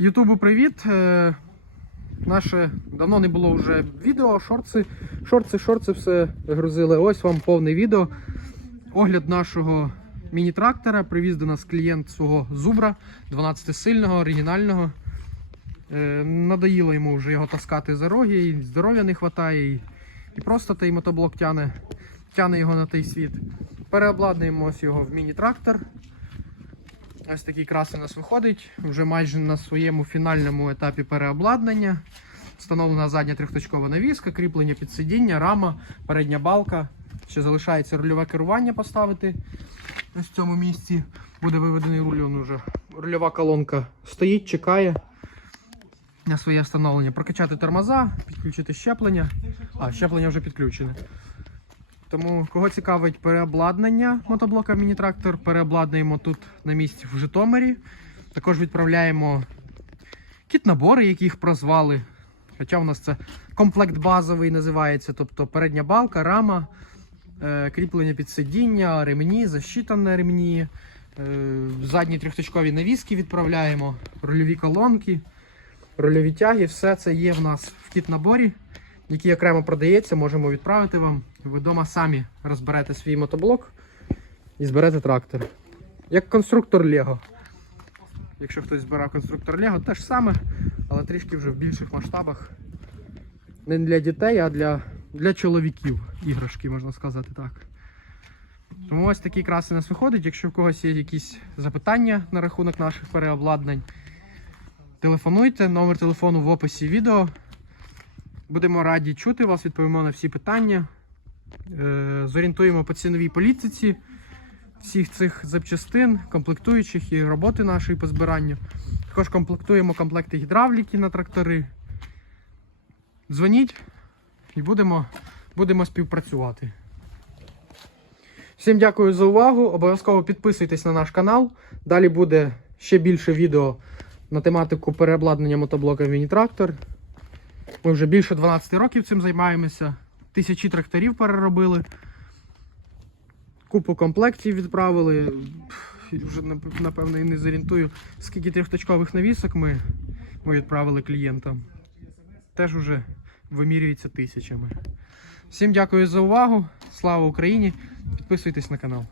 Ютубу привіт. Е, Наше давно не було вже відео, шорти, шорти, шорти все грузили. Ось вам повне відео. Огляд нашого міні-трактора. Привіз до нас клієнт свого зубра 12-сильного, оригінального. Е, Надоїло йому вже його таскати за роги, і здоров'я не вистачає, і, просто той мотоблок тяне, тяне його на той світ. Переобладнуємо ось його в міні-трактор. Ось такий красий у нас виходить. Вже майже на своєму фінальному етапі переобладнання. Встановлена задня трьохточкова навіска, кріплення під сидіння, рама, передня балка. Ще залишається рульове керування поставити. Ось в цьому місці буде виведений руль. уже. Рульова колонка стоїть, чекає на своє встановлення. Прокачати тормоза, підключити щеплення. А, щеплення вже підключене. Тому кого цікавить переобладнання мотоблока міні-трактор, переобладнуємо тут на місці в Житомирі. Також відправляємо кіт-набори, які їх прозвали. Хоча у нас це комплект базовий називається, тобто передня балка, рама, е, кріплення під сидіння, ремні, защита на ремні, е, задні трьохточкові навіски відправляємо, рульові колонки, рульові тяги. Все це є в нас в кіт-наборі який окремо продається, можемо відправити вам. Ви вдома самі розберете свій мотоблок і зберете трактор. Як конструктор Лего. Якщо хтось збирав конструктор Лего, те ж саме, але трішки вже в більших масштабах. Не для дітей, а для, для чоловіків іграшки, можна сказати так. Тому ось такий красий у нас виходить. Якщо в когось є якісь запитання на рахунок наших переобладнань, телефонуйте, номер телефону в описі відео. Будемо раді чути вас, відповімо на всі питання. Е, Зорієнтуємо по ціновій політиці всіх цих запчастин, комплектуючих і роботи нашої по збиранню. Також комплектуємо комплекти гідравліки на трактори. Дзвоніть і будемо, будемо співпрацювати. Всім дякую за увагу. Обов'язково підписуйтесь на наш канал. Далі буде ще більше відео на тематику переобладнання мотоблока в міні-трактор. Ми вже більше 12 років цим займаємося. Тисячі тракторів переробили. Купу комплектів відправили. Вже напевно і не зорієнтую, скільки трьохточкових навісок ми, ми відправили клієнтам. Теж уже вимірюється тисячами. Всім дякую за увагу. Слава Україні! Підписуйтесь на канал.